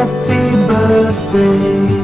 happy birthday.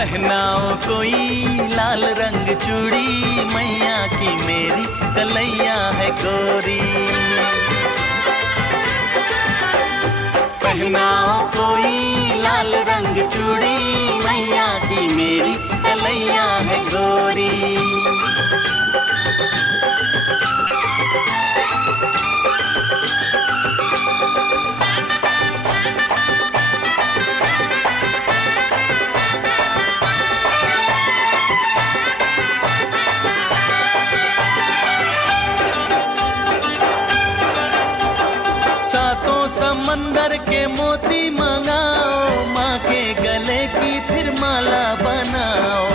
पहनाओ कोई लाल रंग चूड़ी, मैया की मेरी कलैया है गोरी। पहनाओ कोई लाल रंग चूड़ी, मैया की मेरी कलैया है गोरी। समंदर के मोती मंगाओ, माँ के गले की फिर माला बनाओ।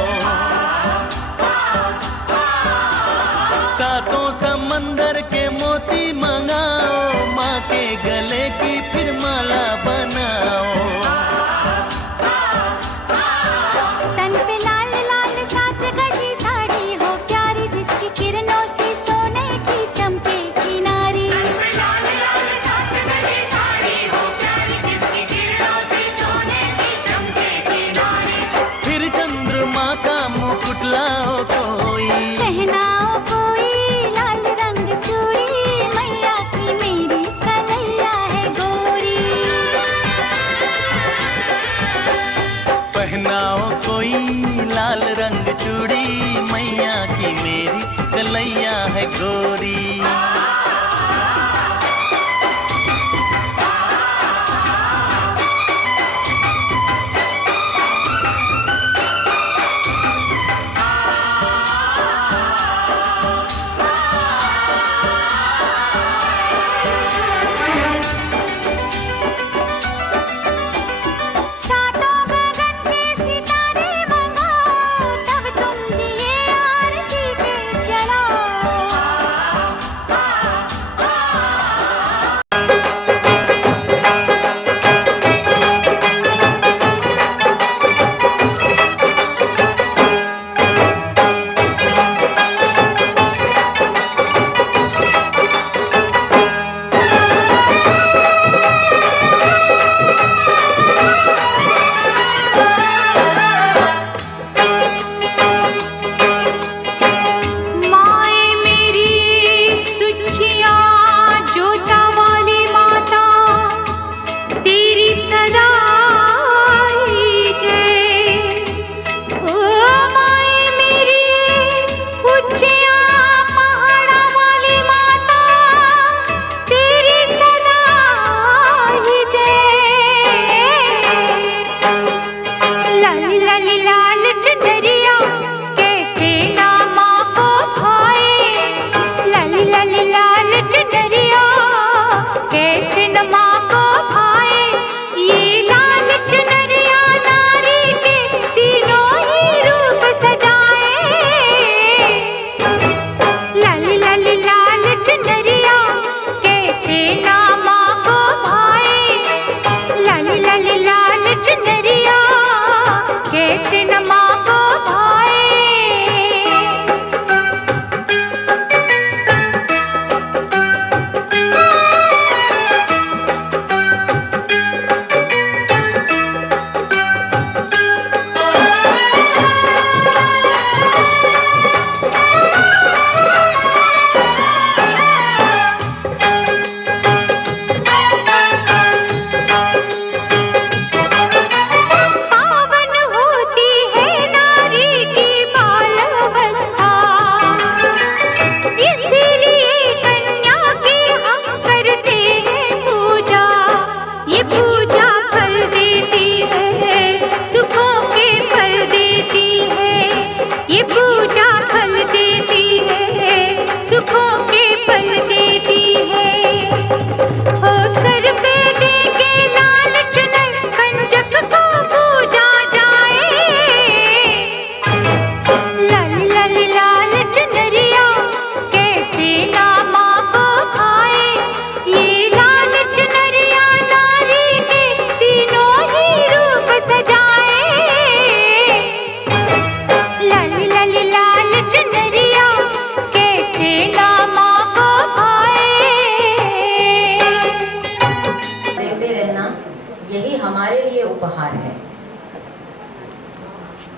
सातों समंदर के मोती मंगाओ, माँ के गले की फिर माला बनाओ। तन पे लाल लाल 7 गजी साड़ी हो प्यारी, जिसकी किरणों से सोने की चमके किनारी। लाओ कोई पहनाओ कोई लाल रंग चूड़ी, मैया की मेरी कलैया है गोरी। पहनाओ कोई लाल रंग चूड़ी, मैया की मेरी कलैया है गोरी।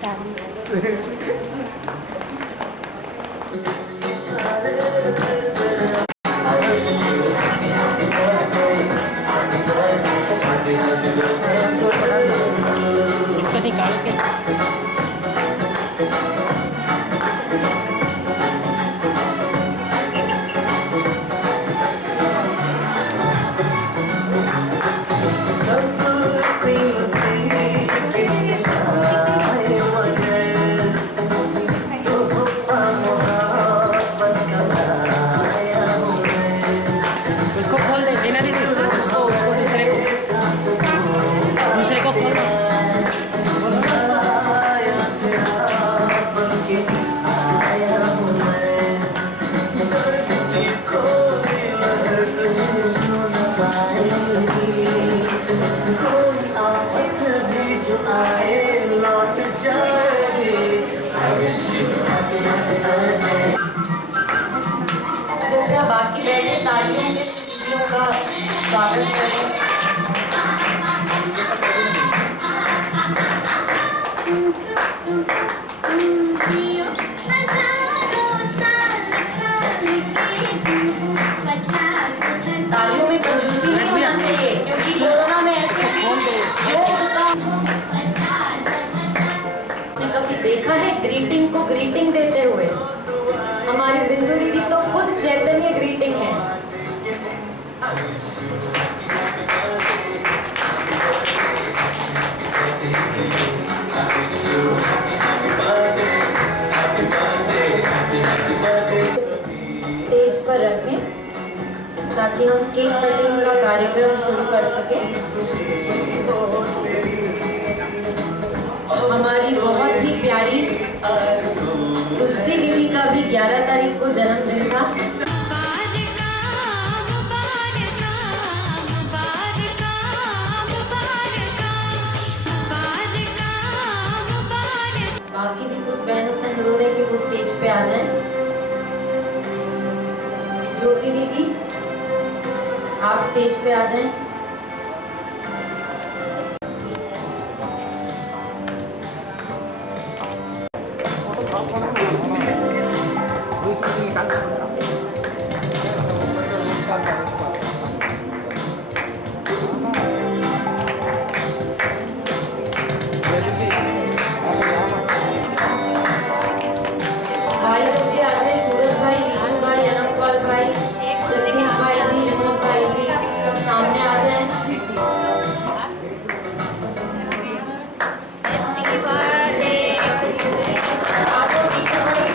इसको निकाल के उसको खोल दे बिना दीदी उसको दूसरे को खोल दे। बाकी बैठे तालियों से खुशियों का स्वागत करें। तालियों में कंजूसी नहीं होना चाहिए क्योंकि कोरोना में ऐसे कभी देखा है ग्रीटिंग को ग्रीटिंग देते हुए। हमारी बिंदु दीदी तो खुद चैतन्य ग्रीटिंग है। स्टेज पर रखें ताकि हम केक कटिंग का कार्यक्रम शुरू कर सकें। हमारी बहुत ही प्यारी तुलसी दीदी का भी 11 तारीख को जन्मदिन था। बाकी भी कुछ बहनों से अनुरोध है कि वो स्टेज पे आ जाएं। ज्योति दीदी आप स्टेज पे आ जाएं। भाई मुझे आज सूरज भाई, रीशु भाई, अनंतपाल भाई, जतिन भाई जी, विनोद भाई जी सब सामने आ जाएं। आ जाओ टीचर भाई।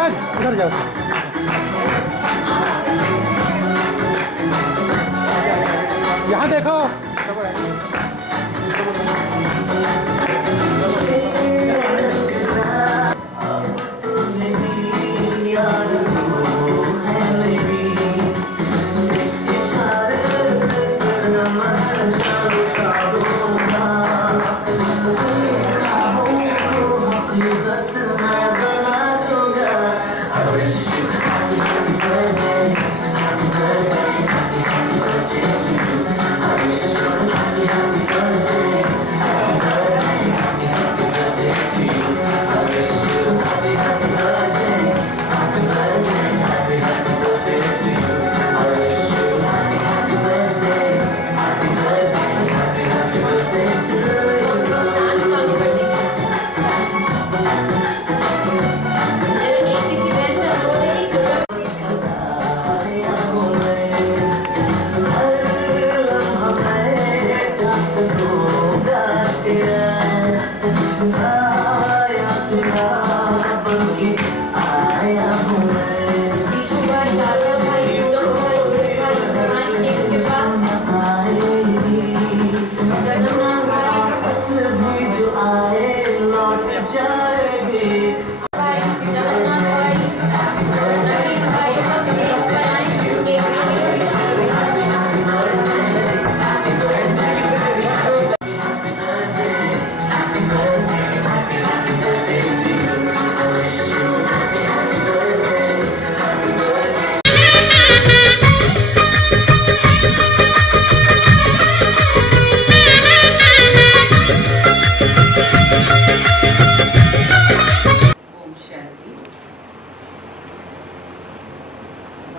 सूरज उधर जाओ। यहाँ देखो।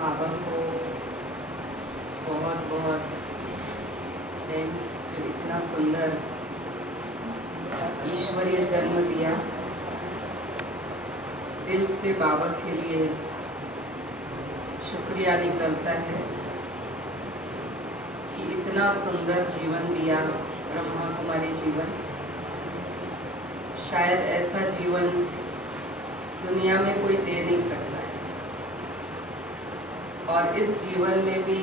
बाबा को बहुत बहुत थैंक्स जो इतना सुंदर ईश्वरीय जन्म दिया। दिल से बाबा के लिए शुक्रिया निकलता है कि इतना सुंदर जीवन दिया ब्रह्मा कुमारी जीवन। शायद ऐसा जीवन दुनिया में कोई दे नहीं सकता है, और इस जीवन में भी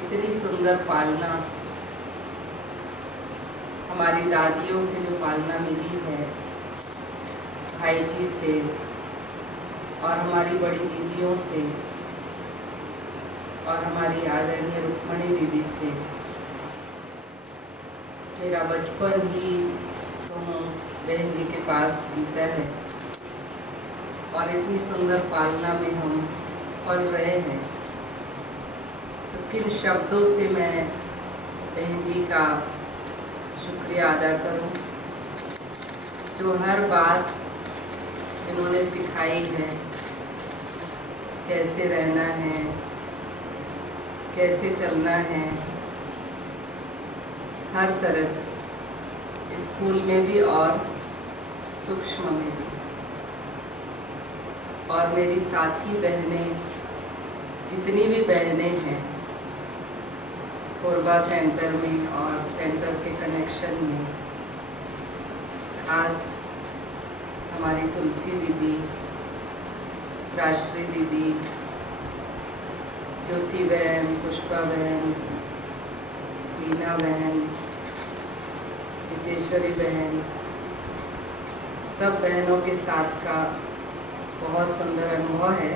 इतनी सुंदर पालना हमारी दादियों से जो पालना मिली है, भाई जी से और हमारी बड़ी दीदियों से और हमारी आदरणीय रुक्मणी दीदी से। मेरा बचपन ही बहन जी के पास बीता है और इतनी सुंदर पालना में हम पल रहे हैं, तो किन शब्दों से मैं बहन जी का शुक्रिया अदा करूं, जो हर बात इन्होंने सिखाई है, कैसे रहना है, कैसे चलना है, हर तरह से, स्थूल में भी और सूक्ष्म में भी। और मेरी साथी बहनें, जितनी भी बहनें हैं कोरबा सेंटर में और सेंटर के कनेक्शन में, खास हमारी तुलसी दीदी, राजश्री दीदी, ज्योति बहन, पुष्पा बहन, मीना बहन, हितेश्वरी बहन, सब बहनों के साथ का बहुत सुंदर अनुभव है।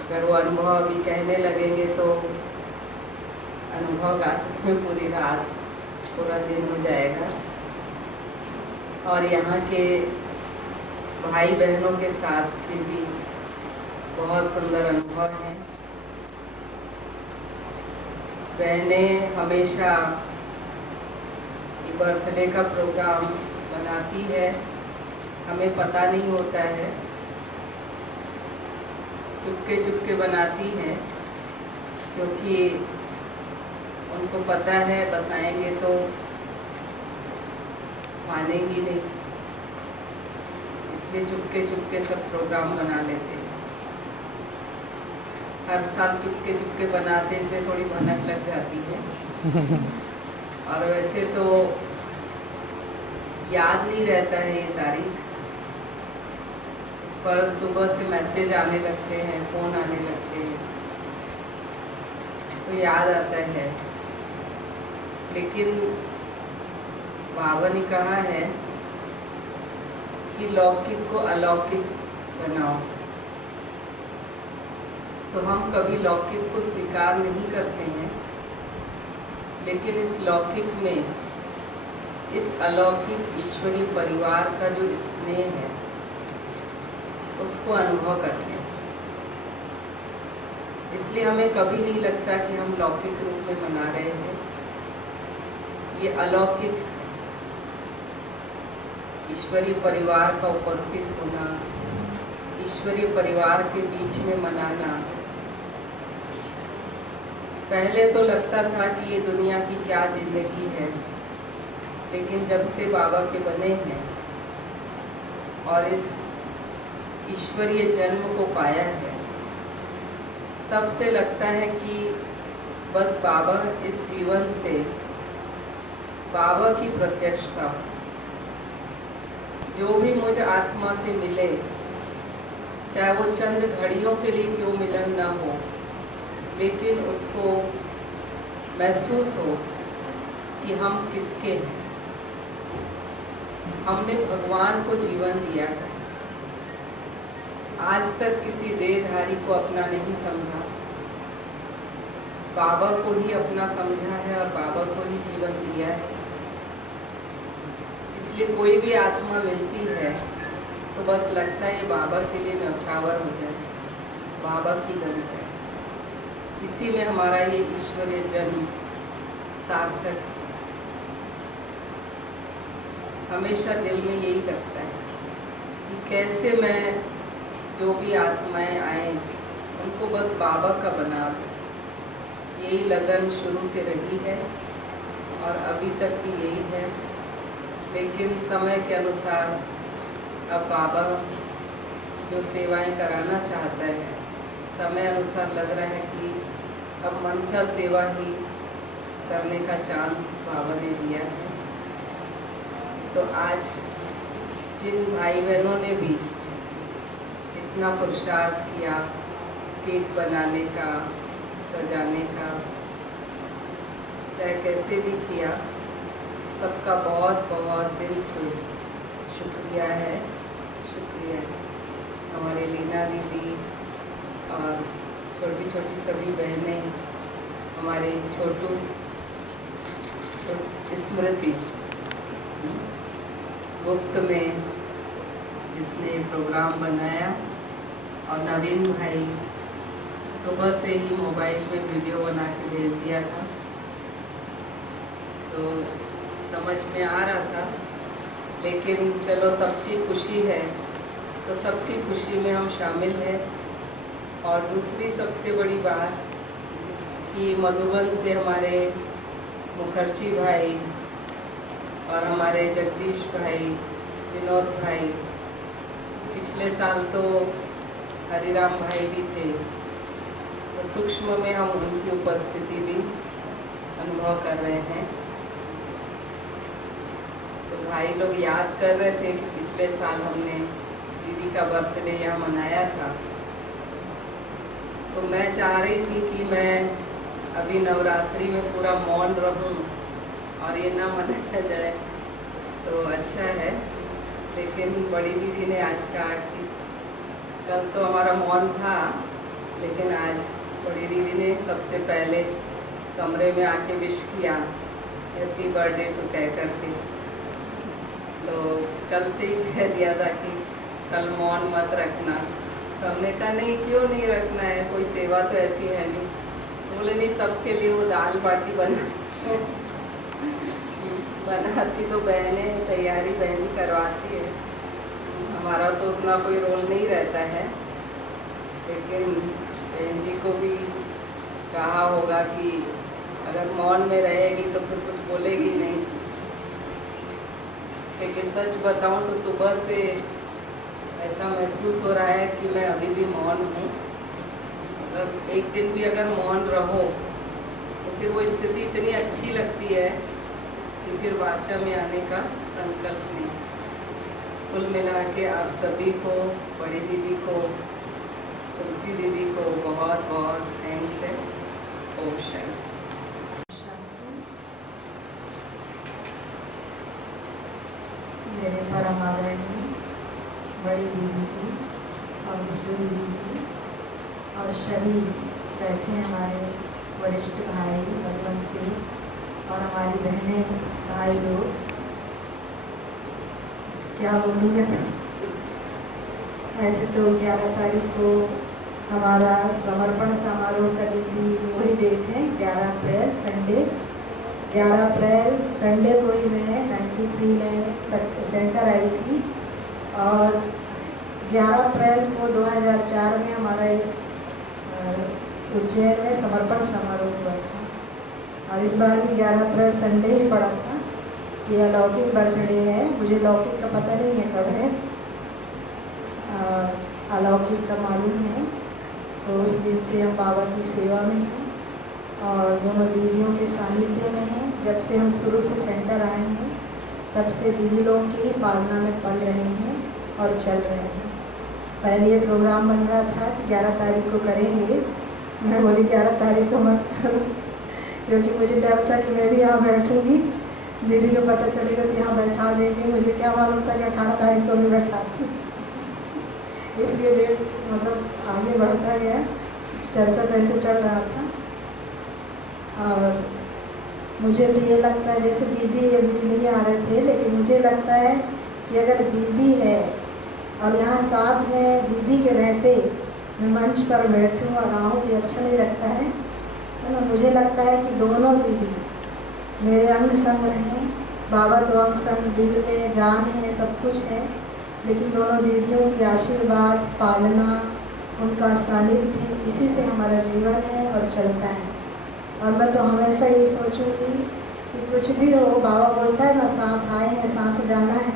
अगर वो अनुभव अभी कहने लगेंगे तो अनुभव गाते में पूरी रात पूरा दिन हो जाएगा। और यहाँ के भाई बहनों के साथ के भी बहुत सुंदर अनुभव हैं। बहनें हमेशा बर्थडे का प्रोग्राम बनाती है, हमें पता नहीं होता है, चुपके चुपके बनाती है, क्योंकि उनको पता है बताएंगे तो मानेंगी नहीं, इसलिए चुपके चुपके सब प्रोग्राम बना लेते हैं। हर साल चुपके चुपके बनाते, इसमें थोड़ी भनक लग जाती है। और वैसे तो याद नहीं रहता है ये तारीख, पर सुबह से मैसेज आने लगते हैं, फ़ोन आने लगते हैं, तो याद आता है। लेकिन बाबा ने कहा है कि लौकिक को अलौकिक बनाओ, तो हम कभी लौकिक को स्वीकार नहीं करते हैं, लेकिन इस लौकिक में इस अलौकिक ईश्वरीय परिवार का जो स्नेह है उसको अनुभव करते हैं। इसलिए हमें कभी नहीं लगता कि हम लौकिक रूप में मना रहे हैं। ये अलौकिक ईश्वरीय परिवार का उपस्थित होना, ईश्वरीय परिवार के बीच में मनाना, पहले तो लगता था कि ये दुनिया की क्या जिंदगी है, लेकिन जब से बाबा के बने हैं और इस ईश्वरीय जन्म को पाया है, तब से लगता है कि बस बाबा इस जीवन से बाबा की प्रत्यक्षता, जो भी मुझे आत्मा से मिले, चाहे वो चंद घड़ियों के लिए क्यों मिलन ना हो, लेकिन उसको महसूस हो कि हम किसके हैं। हमने भगवान को जीवन दिया है, आज तक किसी देहधारी को अपना नहीं समझा, बाबा को ही अपना समझा है और बाबा को ही जीवन दिया है। इसलिए कोई भी आत्मा मिलती है तो बस लगता है बाबा के लिए न्यौछावर हो जाए, बाबा की बन जाए। इसी में हमारा ये ईश्वरीय जन्म सार्थक। हमेशा दिल में यही लगता है कि कैसे मैं जो भी आत्माएं आए उनको बस बाबा का बना दूं। यही लगन शुरू से रही है और अभी तक भी यही है। लेकिन समय के अनुसार अब बाबा जो सेवाएं कराना चाहता है, समय अनुसार लग रहा है कि अब मनसा सेवा ही करने का चांस बाबा ने दिया है। तो आज जिन भाई बहनों ने भी इतना पुरुषार्थ किया, केक बनाने का, सजाने का, चाहे कैसे भी किया, सबका बहुत बहुत दिल से शुक्रिया है। शुक्रिया हमारे लीना दीदी और छोटी छोटी सभी बहनें, हमारे छोटू स्मृति गुप्त में जिसने प्रोग्राम बनाया, और नवीन भाई सुबह से ही मोबाइल में वीडियो बना के भेज दिया था, तो समझ में आ रहा था। लेकिन चलो सबकी खुशी है तो सबकी खुशी में हम शामिल हैं। और दूसरी सबसे बड़ी बात कि मधुबन से हमारे मुखर्जी भाई और हमारे जगदीश भाई, विनोद भाई, पिछले साल तो हरिराम भाई भी थे, तो सूक्ष्म में हम उनकी उपस्थिति भी अनुभव कर रहे हैं। तो भाई लोग याद कर रहे थे कि पिछले साल हमने दीदी का बर्थडे यहाँ मनाया था, तो मैं चाह रही थी कि मैं अभी नवरात्रि में पूरा मौन रहूं और ये ना मनाया जाए तो अच्छा है। लेकिन बड़ी दीदी ने आज कहा कि कल तो हमारा मौन था, लेकिन आज बड़ी दीदी ने सबसे पहले कमरे में आके विश किया, हैप्पी बर्थडे को कह करके। तो कल से ही कह दिया था कि कल मौन मत रखना। तो हमने कहा नहीं, क्यों नहीं रखना है, कोई सेवा तो ऐसी है नहीं। बोले नहीं, सबके लिए वो दाल बाटी बनाती तो बहनें, तैयारी बहन करवाती है, हमारा तो उतना कोई रोल नहीं रहता है। लेकिन बहन जी को भी कहा होगा कि अगर मौन में रहेगी तो फिर कुछ बोलेगी नहीं। लेकिन सच बताऊं तो सुबह से ऐसा महसूस हो रहा है कि मैं अभी भी मौन हूँ। मतलब एक दिन भी अगर मौन रहो तो फिर वो स्थिति इतनी अच्छी लगती है कि फिर वाचा में आने का संकल्प नहीं। कुल मिला के आप सभी को, बड़ी दीदी को, तुलसी दीदी को बहुत बहुत थैंक्स है। ओम शांति। मेरे परम आदरणीय बड़ी दीदी जी और बिट्टू दीदी जी और सभी बैठे हमारे वरिष्ठ भाई बलवंत सिंह और हमारी बहनें भाई लोग, क्या बोलूँ मैं। ऐसे तो 11 तारीख को हमारा समर्पण समारोह का दिन भी वही डेट है, 11 अप्रैल संडे। 11 अप्रैल संडे को ही मैं 93 में सेंटर आई थी और 11 अप्रैल को 2004 में हमारा एक उज्जैन में समर्पण समारोह हुआ था और इस बार भी 11 अप्रैल संडे ही पड़ा था। ये अलौकिक बर्थडे है, मुझे लौकिक का पता नहीं है कब है, अलौकिक का मालूम है। तो उस दिन से हम बाबा की सेवा में हैं और दोनों दीदियों के सानिध्य में हैं। जब से हम शुरू से सेंटर आए हैं तब से दीदी लोगों की पालना में पढ़ रहे हैं और चल रहे हैं। पहले ये प्रोग्राम बन रहा था कि 11 तारीख को करेंगे, मैं बोली 11 तारीख को मत करो, क्योंकि मुझे डर था कि मैं भी यहाँ बैठूँगी, दीदी को पता चलेगा कि यहाँ बैठा देंगे। मुझे क्या मालूम था कि 18 तारीख को भी बैठा इसलिए डेट मतलब आगे बढ़ता गया, चर्चा कैसे चल रहा था। और मुझे तो ये लगता है जैसे दीदी अभी नहीं आ रहे थे, लेकिन मुझे लगता है कि अगर दीदी है और यहाँ साथ में दीदी के रहते मैं मंच पर बैठूँ और आऊँ तो अच्छा नहीं लगता है ना। मुझे लगता है कि दोनों दीदी मेरे अंग संग रहें। बाबा तो अंग संग दिल में जान है, सब कुछ है, लेकिन दोनों दीदियों की आशीर्वाद, पालना, उनका सानिध्य, इसी से हमारा जीवन है और चलता है। और मैं तो हमेशा ये सोचूंगी कि कुछ भी हो, बाबा बोलता है ना साथ आए हैं साथ जाना है,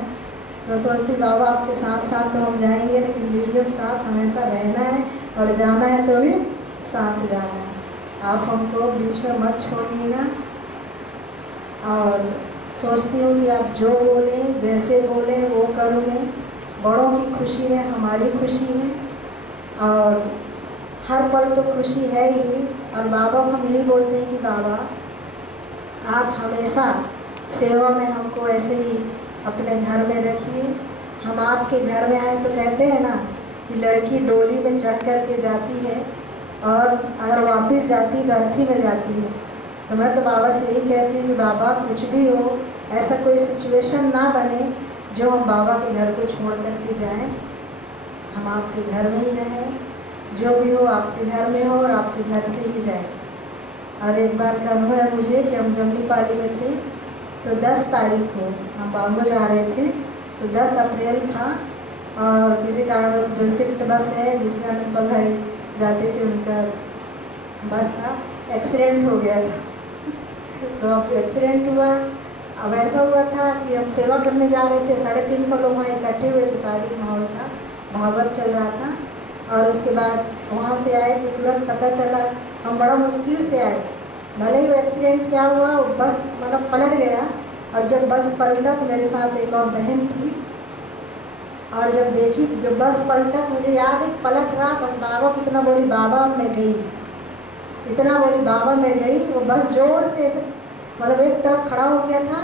तो सोचती बाबा आपके साथ साथ तो हम जाएंगे, लेकिन दीदियों के साथ हमेशा रहना है और जाना है तो भी साथ जाना है। आप हमको बीच में मत छोड़िएगा। और सोचती हूँ कि आप जो बोलें, जैसे बोलें वो करूँगे। बड़ों की खुशी है, हमारी खुशी है और हर पल तो खुशी है ही। और बाबा को हम यही बोलते हैं कि बाबा आप हमेशा सेवा में हमको ऐसे ही अपने घर में रखिए। हम आपके घर में आए तो कहते हैं ना कि लड़की डोली में चढ़ कर के जाती है और अगर वापस जाती तो अर्थी में जाती है। तो मैं तो बाबा से यही कहती हूँ कि बाबा कुछ भी हो, ऐसा कोई सिचुएशन ना बने जो हम बाबा के घर को छोड़ कर के जाएँ। हम आपके घर में ही रहें, जो भी हो आपके घर में हो और आपके घर से ही जाए। और एक बार का अनुभव है मुझे कि हम जमनी पाली में थे तो 10 तारीख को हम बांगो जा रहे थे, तो 10 अप्रैल था और किसी कारणवश जो शिफ्ट बस है जिसमें अनुपल भाई जाते थे उनका बस था, एक्सीडेंट हो गया था। तो अब एक्सीडेंट हुआ। अब ऐसा हुआ था कि हम सेवा करने जा रहे थे, 350 लोग वहाँ इकट्ठे हुए थे, शादी माहौल था, भागवत चल रहा था। और उसके बाद वहाँ से आए तो तुरंत पता चला, हम बड़ा मुश्किल से आए। भले ही वो एक्सीडेंट क्या हुआ, वो बस मतलब पलट गया और जब बस पलटा तो मेरे साथ एक और बहन थी और जब देखी जब बस पलटा तो मुझे याद है पलट रहा, बस बाबा कितना बोली बाबा मैं गई, इतना बोली बाबा मैं गई। वो बस जोर से मतलब एक तरफ खड़ा हो गया था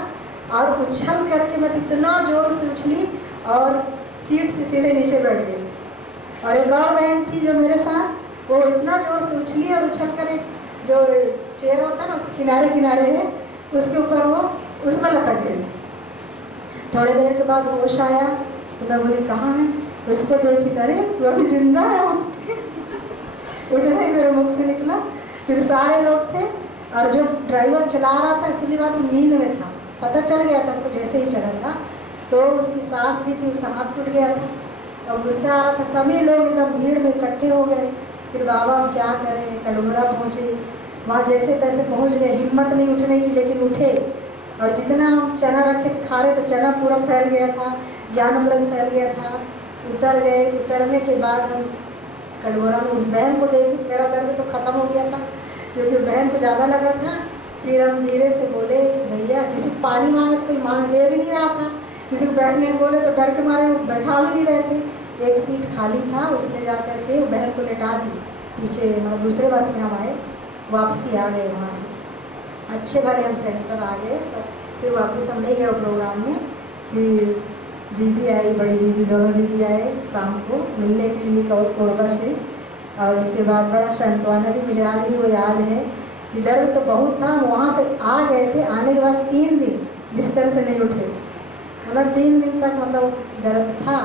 और उछल करके मैं इतना जोर से उछली और सीट से सीधे नीचे बैठ गई। और एक और बहन थी जो मेरे साथ, वो इतना जोर से उछली और उछल कर जो चेयर होता है ना उसके किनारे किनारे है उसके ऊपर वो उसमें लटक गई। थोड़ी देर के बाद होश आया तो मैं बोली कहाँ है, उसको देखी अरे वो अभी जिंदा है। उठने ही मेरे मुख से निकला। फिर सारे लोग थे और जो ड्राइवर चला रहा था इसलिए बात नींद में था, पता चल गया था हमको जैसे ही चढ़ा था। तो उसकी सांस भी थी, उसका हाथ टूट गया था और गुस्सा आ रहा था। सभी लोग एकदम भीड़ में इकट्ठे हो गए। फिर बाबा हम क्या करें, कटघोरा पहुँचे, वहाँ जैसे तैसे पहुँच गए। हिम्मत नहीं उठने की लेकिन उठे और जितना हम चना रखे थे खा रहे तो चना पूरा फैल गया था, ज्ञान अमृत फैल गया था। उतर गए। उतरने के बाद हम कटघोरा में उस बहन को देखी, मेरा दर्द तो ख़त्म हो गया था क्योंकि बहन को ज़्यादा लगा था। फिर हम धीरे से बोले कि भैया किसी को पानी मांगे तो कोई मांग दे भी नहीं रहा था, किसी को बैठने को बोले तो डर के मारे वो बैठा भी नहीं रहते। एक सीट खाली था, उसने जा करके वो बहन को लेटा दी पीछे, मतलब दूसरे बस में हम आए, वापसी आ गए वहाँ से। अच्छे भले हम सेंटर आ गए, फिर वापस हम नहीं गए प्रोग्राम में। फिर दीदी आई, बड़ी दीदी, दोनों दीदी आए शाम को मिलने के लिए कोरबा से। और उसके बाद बड़ा सांत्वना थी, मुझे आज भी वो याद है कि दर्द तो बहुत था। वहाँ से आ गए थे, आने के बाद 3 दिन बिस्तर से नहीं उठे, मतलब 3 दिन तक मतलब दर्द था।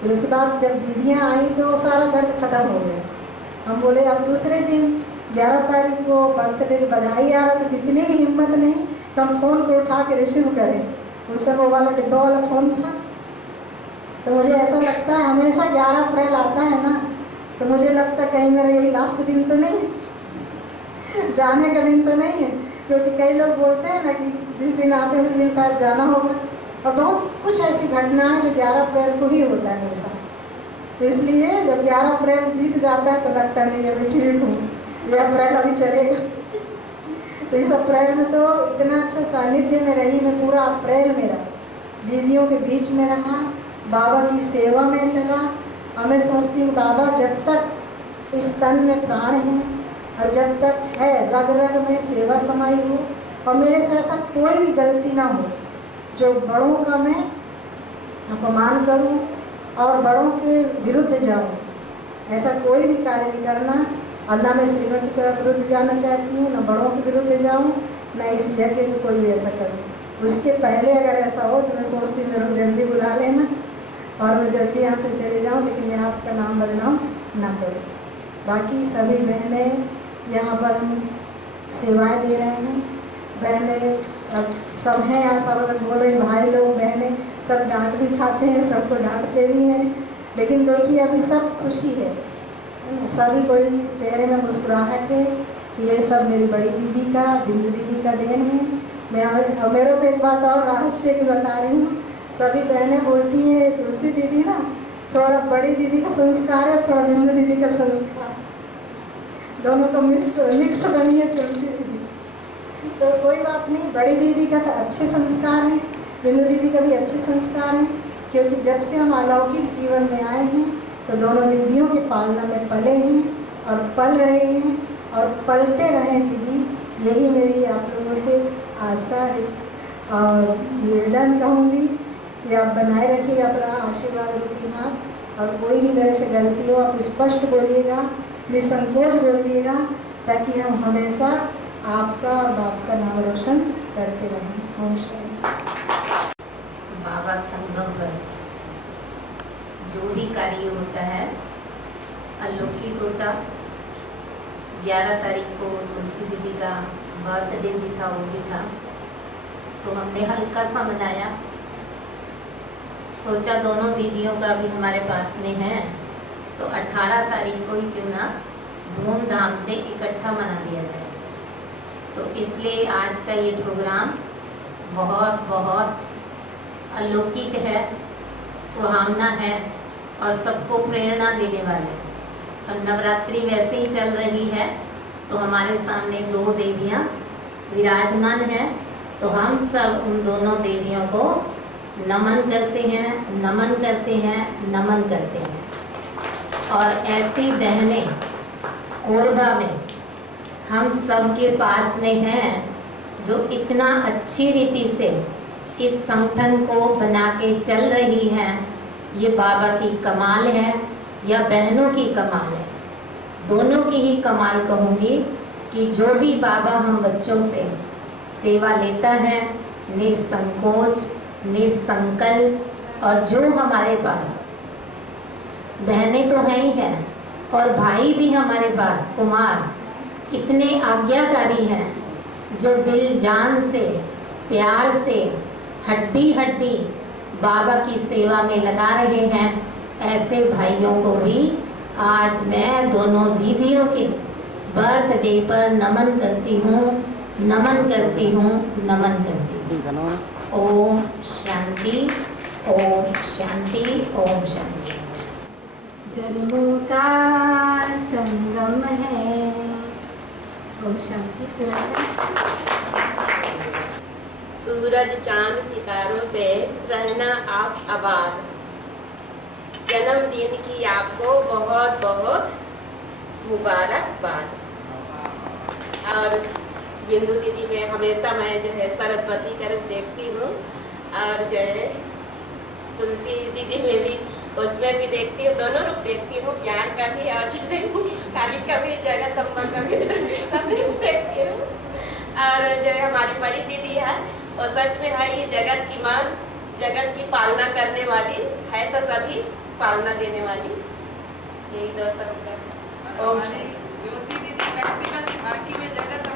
फिर उसके बाद जब दीदियाँ आई तो सारा दर्द खत्म हो गया। हम बोले अब दूसरे दिन 11 तारीख को बर्थडे की बधाई आ रहा था, कितनी भी हिम्मत नहीं कि हम फ़ोन को उठा के रिसीव करें। उस समय वो वाला डिब्बा वाला फ़ोन था। तो मुझे ऐसा लगता है हमेशा 11 अप्रैल आता है ना, तो मुझे लगता है कहीं मेरा यही लास्ट दिन तो नहीं है, जाने का दिन तो नहीं है। क्योंकि कई लोग बोलते हैं ना कि जिस दिन आते हैं उस दिन शायद जाना होगा। और बहुत कुछ ऐसी घटनाएं जो 11 अप्रैल को ही होता है मेरे साथ। इसलिए जब 11 अप्रैल बीत जाता है तो लगता नहीं अभी ठीक हूँ, ये अप्रैल अभी चलेगा। तो इस अप्रैल में तो इतना अच्छा सानिध्य में रही मैं, पूरा अप्रैल मेरा दीदियों के बीच में रहा, बाबा की सेवा में चला। और मैं सोचती हूँ बाबा जब तक इस तन में प्राण है और जब तक है रग रग में सेवा समाई हो, और मेरे से ऐसा कोई भी गलती ना हो जो बड़ों का मैं अपमान करूं और बड़ों के विरुद्ध जाऊं, ऐसा कोई भी कार्य नहीं करना। और ना मैं श्रीमती के विरुद्ध जाना चाहती हूँ, ना बड़ों के विरुद्ध जाऊँ, ना इस यज्ञ को कोई भी ऐसा करूँ। उसके पहले अगर ऐसा हो तो मैं सोचती हूँ मेरे को जल्दी बुला लेना और मैं जल्दी यहाँ से चले जाऊँ, लेकिन मैं आपका नाम बदनाम ना करूँ। बाकी सभी बहनें यहाँ पर हम सेवाएं दे रहे हैं, बहनें सब हैं यहाँ, सब बोल रहे भाई लोग बहनें सब डांट भी खाते हैं, सबको डांटते भी हैं। लेकिन देखिए अभी सब खुशी है, सभी कोई चेहरे में मुस्कुराहट है। ये सब मेरी बड़ी दीदी का, बिंदु दीदी का देन है। मैं मेरे को एक बात और रहस्य की बता रही हूँ। सभी बहनें बोलती हैं तुलसी दीदी ना थोड़ा बड़ी दीदी का संस्कार है, थोड़ा बिंदु दीदी का संस्कार, दोनों का मिक्स बनी है तुलसी दीदी। तो कोई बात नहीं, बड़ी दीदी का तो अच्छे संस्कार हैं, बिंदु दीदी का भी अच्छे संस्कार हैं। क्योंकि जब से हम अलौकिक जीवन में आए हैं तो दोनों दीदियों के पालना में पले हैं और पल रहे हैं और पलते रहें दीदी, यही मेरी आप लोगों से आशा और निवेदन कहूँगी कि आप बनाए रखिए अपना आशीर्वाद रूपी हाथ। और कोई भी मेरे से गलती हो आप स्पष्ट बोलिएगा, निसंकोच बोलिएगा, ताकि हम हमेशा आपका और बाप का नाम रोशन करते रहें। ओम शांति। बाबा संगम जो भी कार्य होता है अलौकिक होता। 11 तारीख को तुलसी दीदी का बर्थडे भी था, वो भी था, तो हमने हल्का सा मनाया। सोचा दोनों दीदियों का भी हमारे पास में है तो 18 तारीख को ही क्यों ना धूमधाम से इकट्ठा मना लिया जाए। तो इसलिए आज का ये प्रोग्राम बहुत बहुत अलौकिक है, सुहावना है और सबको प्रेरणा देने वाले। और नवरात्रि वैसे ही चल रही है तो हमारे सामने 2 देवियाँ विराजमान हैं, तो हम सब उन दोनों देवियों को नमन करते हैं, नमन करते हैं, नमन करते हैं। और ऐसी बहनें कोरबा में हम सब के पास में हैं जो इतना अच्छी रीति से इस संगठन को बना के चल रही हैं। ये बाबा की कमाल है या बहनों की कमाल है, दोनों की ही कमाल कहूँगी कि जो भी बाबा हम बच्चों से सेवा लेता है निसंकोच, निसंकल्प, और जो हमारे पास बहनें तो हैं ही हैं और भाई भी हमारे पास कुमार इतने आज्ञाकारी हैं जो दिल जान से प्यार से हड्डी हड्डी बाबा की सेवा में लगा रहे हैं। ऐसे भाइयों को भी आज मैं दोनों दीदियों के बर्थडे पर नमन करती हूँ, नमन करती हूँ, नमन करती हूँ। ओम शांति, ओम शांति, ओम शांति। जन्मों का संगम है। ओम शांति। सूरज चांद सितारों से रहना आप आबाद। जन्मदिन की आपको बहुत बहुत मुबारकबाद। और बिंदु दीदी में हमेशा मैं जो है सरस्वती का रूप देखती हूँ, और जो है तुलसी दीदी में भी, उसमें भी देखती हूँ, दोनों रूप देखती हूँ, ज्ञान का भी और जो है काली का भी, जगदम्बा का भी देखती हूँ। और जो है हमारी बड़ी दीदी है, वो सच में है ये जगत की माँ, जगत की पालना करने वाली है, तो सभी पालना देने वाली। यही दो शब्द है। ओम ज्योति दीदी प्रैक्टिकल बाकी में जगत